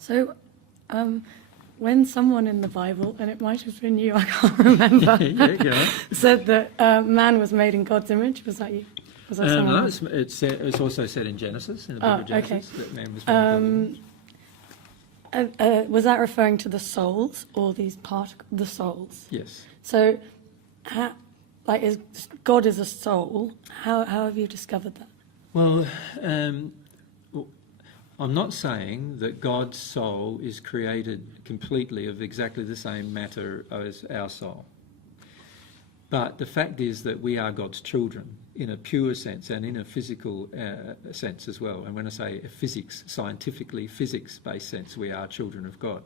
So, when someone in the Bible, and it might have been you, I can't remember, Go on. said that man was made in God's image, was that you? Was that someone No, else? it's also said in Genesis, in the book of Genesis, that man was made in God's image. Was that referring to the souls or the souls? Yes. So, God is a soul. How have you discovered that? Well, I'm not saying that God's soul is created completely of exactly the same matter as our soul. But the fact is that we are God's children in a pure sense and in a physical sense as well. And when I say scientifically physics-based sense, we are children of God.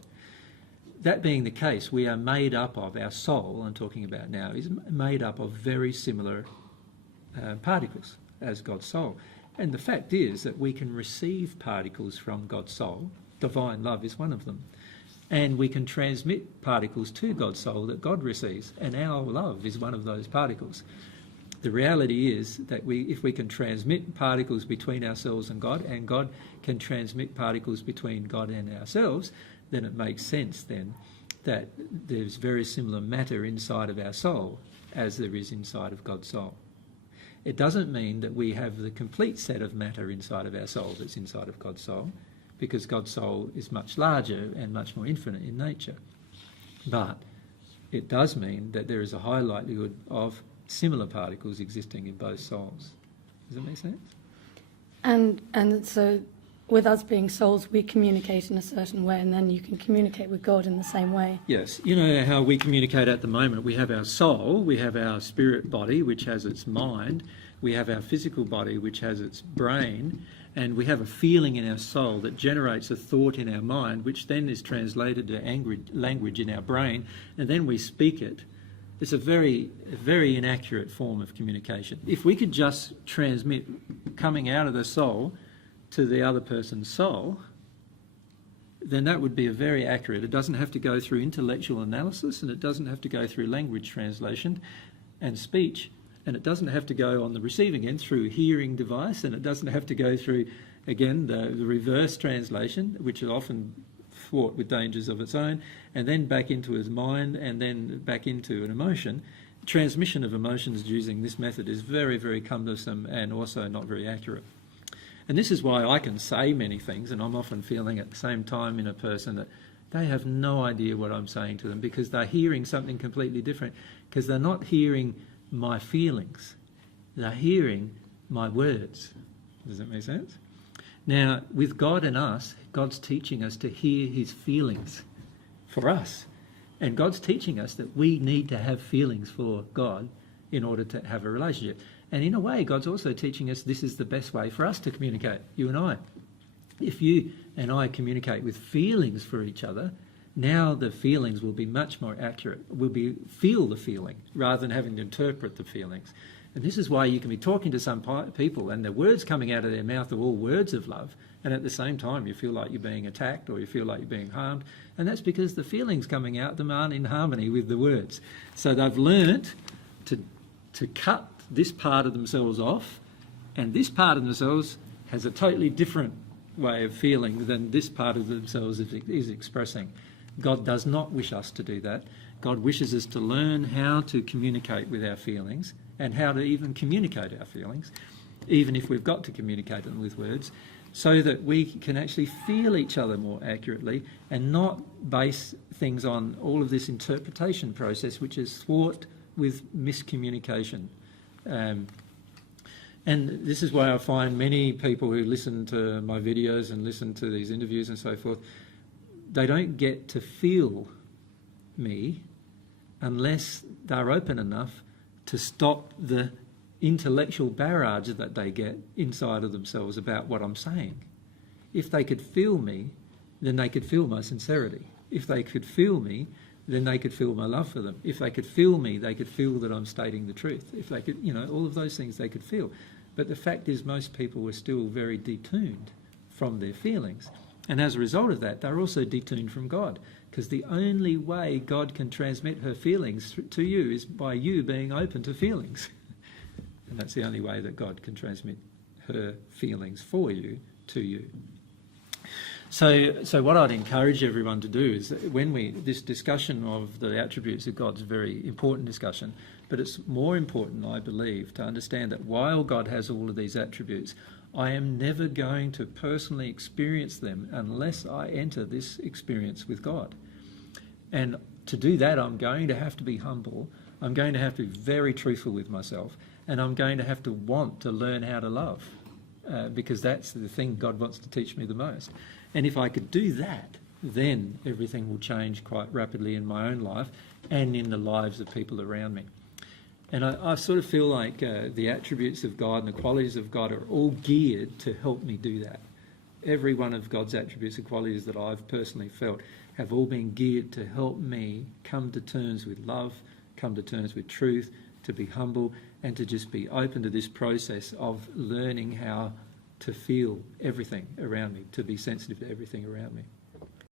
That being the case, we are made up of, our soul I'm talking about now, is made up of very similar particles as God's soul. And the fact is that we can receive particles from God's soul. Divine love is one of them. And we can transmit particles to God's soul that God receives. And our love is one of those particles. The reality is that if we can transmit particles between ourselves and God can transmit particles between God and ourselves, then it makes sense then that there's very similar matter inside of our soul as there is inside of God's soul. It doesn't mean that we have the complete set of matter inside of our soul that's inside of God's soul, because God's soul is much larger and much more infinite in nature. But it does mean that there is a high likelihood of similar particles existing in both souls. Does that make sense? And so, with us being souls, we communicate in a certain way, and then you can communicate with God in the same way. Yes. You know how we communicate at the moment. We have our soul, we have our spirit body, which has its mind, we have our physical body, which has its brain, and we have a feeling in our soul that generates a thought in our mind, which then is translated to language in our brain, and then we speak it. It's a very inaccurate form of communication. If we could just transmit coming out of the soul to the other person's soul, then that would be very accurate. It doesn't have to go through intellectual analysis, and it doesn't have to go through language translation and speech, and it doesn't have to go on the receiving end through hearing device, and it doesn't have to go through, again, the reverse translation, which is often fraught with dangers of its own, and then back into his mind, and then back into an emotion. Transmission of emotions using this method is very, very cumbersome and also not very accurate. And this is why I can say many things, and I'm often feeling at the same time in a person that they have no idea what I'm saying to them, because they're hearing something completely different, because they're not hearing my feelings, they're hearing my words. Does that make sense? Now, with God and us, God's teaching us to hear his feelings for us. And God's teaching us that we need to have feelings for God in order to have a relationship. And in a way, God's also teaching us this is the best way for us to communicate, you and I. If you and I communicate with feelings for each other, now the feelings will be much more accurate. We'll feel the feeling rather than having to interpret the feelings. And this is why you can be talking to some people and the words coming out of their mouth are all words of love, and at the same time you feel like you're being attacked or you feel like you're being harmed, and that's because the feelings coming out them aren't in harmony with the words. So they've learnt to cut this part of themselves off, and this part of themselves has a totally different way of feeling than this part of themselves is expressing. God does not wish us to do that. God wishes us to learn how to communicate with our feelings and how to even communicate our feelings, even if we've got to communicate them with words, so that we can actually feel each other more accurately and not base things on all of this interpretation process, which is fraught with miscommunication. And this is why I find many people who listen to my videos and listen to these interviews and so forth, they don't get to feel me unless they're open enough to stop the intellectual barrage that they get inside of themselves about what I'm saying. If they could feel me, then they could feel my sincerity. If they could feel me, then they could feel my love for them. If they could feel me, they could feel that I'm stating the truth. If they could, all of those things they could feel. But the fact is most people were still very detuned from their feelings. And as a result of that, they're also detuned from God, because the only way God can transmit her feelings to you is by you being open to feelings. And that's the only way that God can transmit her feelings for you to you. So what I'd encourage everyone to do is that this discussion of the attributes of God is a very important discussion, but it's more important, I believe, to understand that while God has all of these attributes, I am never going to personally experience them unless I enter this experience with God. And to do that, I'm going to have to be humble. I'm going to have to be very truthful with myself, and I'm going to have to want to learn how to love, because that's the thing God wants to teach me the most. And if I could do that, then everything will change quite rapidly in my own life and in the lives of people around me. And I sort of feel like the attributes of God and the qualities of God are all geared to help me do that. Every one of God's attributes and qualities that I've personally felt have all been geared to help me come to terms with love, come to terms with truth, to be humble, and to just be open to this process of learning how to feel everything around me, to be sensitive to everything around me.